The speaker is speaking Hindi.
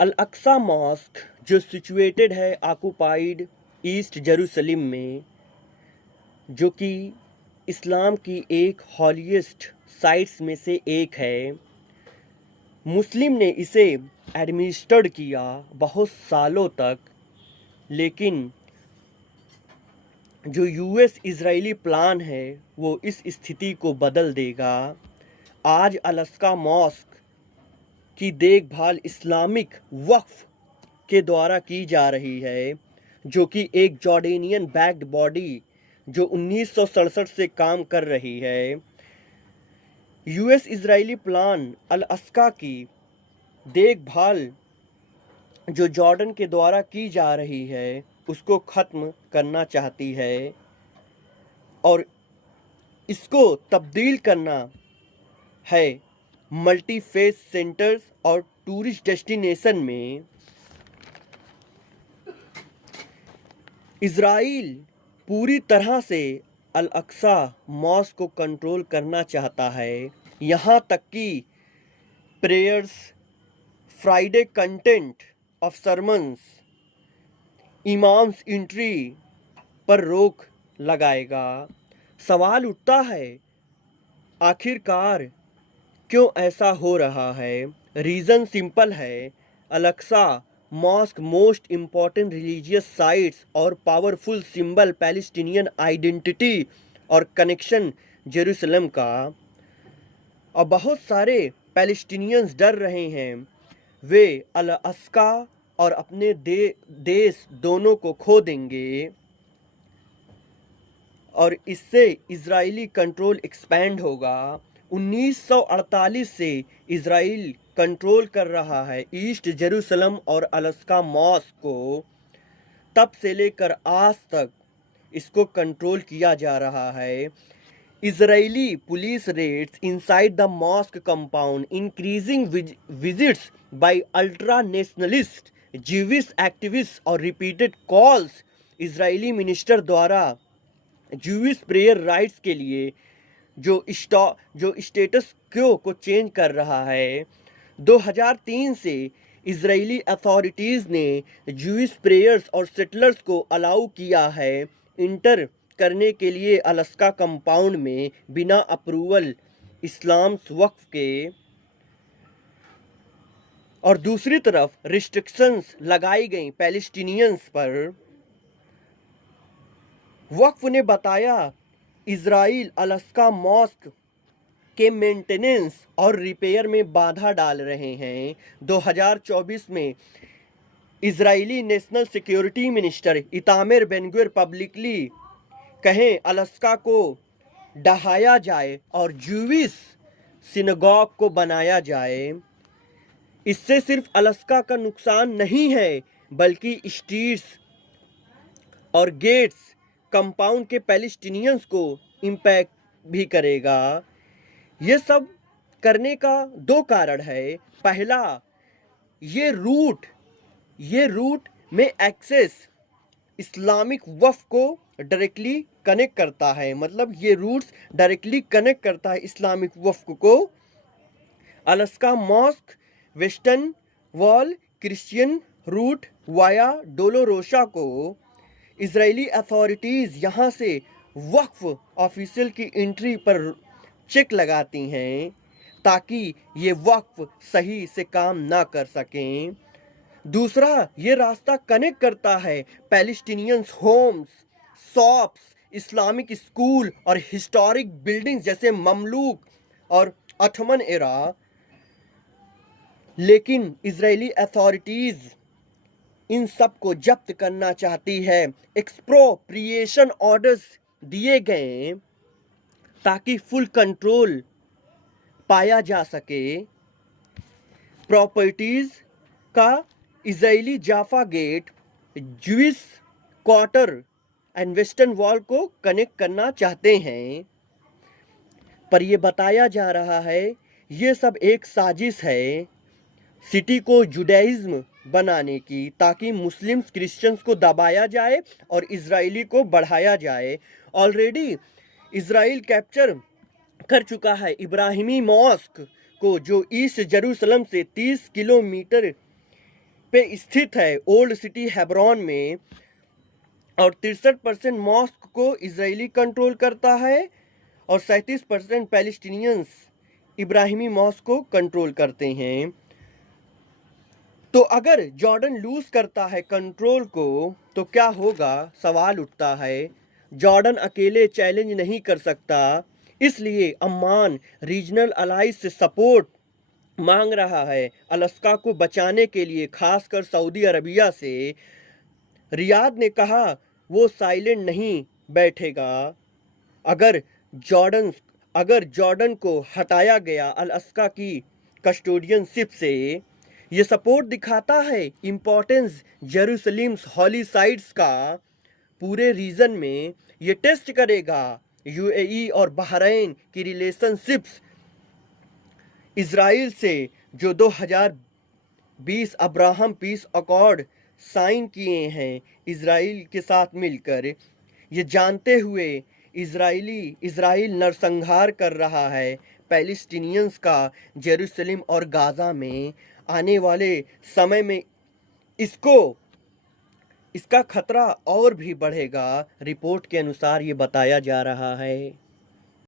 अल अक्सा मॉस्क जो सिचुएटेड है ऑक्युपाइड ईस्ट जेरूसलम में, जो कि इस्लाम की एक हॉलीएस्ट साइट्स में से एक है। मुस्लिम ने इसे एडमिनिस्टर्ड किया बहुत सालों तक, लेकिन जो यूएस इजरायली प्लान है वो इस स्थिति को बदल देगा। आज अलास्का मॉस्क की देखभाल इस्लामिक वक्फ के द्वारा की जा रही है, जो कि एक जॉर्डेनियन बैक्ड बॉडी जो 1967 से काम कर रही है। यूएस इजरायली प्लान अल अस्का की देखभाल जो जॉर्डन के द्वारा की जा रही है उसको ख़त्म करना चाहती है और इसको तब्दील करना है मल्टी फेस सेंटर्स और टूरिस्ट डेस्टिनेशन में। इज़राइल पूरी तरह से अल अक्सा मॉस्क को कंट्रोल करना चाहता है, यहाँ तक कि prayers, Friday content of sermons, imams entry पर रोक लगाएगा। सवाल उठता है, आखिरकार क्यों ऐसा हो रहा है? रीज़न सिंपल है। Al Aqsa mosque most important religious sites और पावरफुल सिंबल पैलेस्टीनियन आइडेंटिटी और कनेक्शन जेरूसलम का। और बहुत सारे पैलेस्टीनियंस डर रहे हैं वे अल अस्का और अपने देश दोनों को खो देंगे और इससे इजरायली कंट्रोल एक्सपैंड होगा। 1948 से इजराइल कंट्रोल कर रहा है ईस्ट जेरूसलम और अलास्का मॉस्क को। तब से लेकर आज तक इसको कंट्रोल किया जा रहा है। Israeli police raids inside the mosque compound, increasing visits by ultra nationalist Jewish activist और रिपीटेड कॉल्स इजरायली मिनिस्टर द्वारा ज्यूइश प्रेयर राइट्स के लिए जो स्टेटस क्यो को चेंज कर रहा है। 2003 से इजरायली अथॉरिटीज़ ने ज्यूइश प्रेयर्स और सेटलर्स को अलाउ किया है इंटर करने के लिए अलास्का कंपाउंड में बिना अप्रूवल इस्लाम वक्फ के। और दूसरी तरफ रिस्ट्रिक्शंस लगाई गई पैलेस्टीनियंस पर। वक्फ ने बताया इजराइल अलास्का मॉस्क के मेंटेनेंस और रिपेयर में बाधा डाल रहे हैं। 2024 में Israeli national security minister Itamar Ben Gvir publicly कहें अलास्का को ढहाया जाए और ज्यूइश सिनेगॉग को बनाया जाए। इससे सिर्फ अलास्का का नुकसान नहीं है बल्कि स्ट्रीट्स और गेट्स कंपाउंड के पैलेस्टीनियंस को इम्पैक्ट भी करेगा। ये सब करने का दो कारण है। पहला, ये रूट में एक्सेस इस्लामिक वक्फ को डायरेक्टली कनेक्ट करता है, मतलब ये रूट्स डायरेक्टली कनेक्ट करता है इस्लामिक वक्फ को। अलास्का mosque Western Wall Christian route Via Dolorosa को इजरायली अथॉरिटीज़ यहाँ से वक्फ ऑफिशियल की एंट्री पर चेक लगाती हैं ताकि ये वक्फ सही से काम ना कर सकें। दूसरा, ये रास्ता कनेक्ट करता है Palestinians homes, shops, Islamic school और हिस्टोरिक बिल्डिंग्स जैसे ममलूक और ऑटोमन एरा। लेकिन इजरायली अथॉरिटीज़ इन सब को जब्त करना चाहती है। एक्सप्रोप्रिएशन ऑर्डर्स दिए गए ताकि फुल कंट्रोल पाया जा सके प्रॉपर्टीज़ का। Israeli Jaffa Gate, Jewish Quarter and Western Wall को कनेक्ट करना चाहते हैं, पर यह बताया जा रहा है ये सब एक साजिश है सिटी को जुडाइज्म बनाने की, ताकि मुस्लिम्स क्रिश्चियंस को दबाया जाए और इजरायली को बढ़ाया जाए। ऑलरेडी इजराइल कैप्चर कर चुका है इब्राहिमी मॉस्क को, जो ईस्ट जेरूसलम से 30 किलोमीटर पे स्थित है, ओल्ड सिटी हेब्रोन में, और 63% मॉस्क को इजरायली कंट्रोल करता है और 37% पैलेस्टीनियंस इब्राहिमी मॉस्क को कंट्रोल करते हैं। तो अगर जॉर्डन लूज करता है कंट्रोल को तो क्या होगा, सवाल उठता है। जॉर्डन अकेले चैलेंज नहीं कर सकता, इसलिए अम्मान रीजनल अलाइज से सपोर्ट मांग रहा है अलास्का को बचाने के लिए, खासकर सऊदी अरबिया से। रियाद ने कहा वो साइलेंट नहीं बैठेगा अगर जॉर्डन को हटाया गया अलास्का की कस्टोडियनशिप से। ये सपोर्ट दिखाता है इम्पोर्टेंस जेरूसलम्स हॉली साइट्स का पूरे रीजन में। ये टेस्ट करेगा यूएई और बहरीन की रिलेशनशिप्स इजराइल से, जो 2020 अब्राहम पीस अकॉर्ड साइन किए हैं इजराइल के साथ मिलकर। ये जानते हुए इजराइल नरसंहार कर रहा है पैलेस्टीनियंस का जेरूसलम और गाज़ा में। आने वाले समय में इसका खतरा और भी बढ़ेगा, रिपोर्ट के अनुसार ये बताया जा रहा है।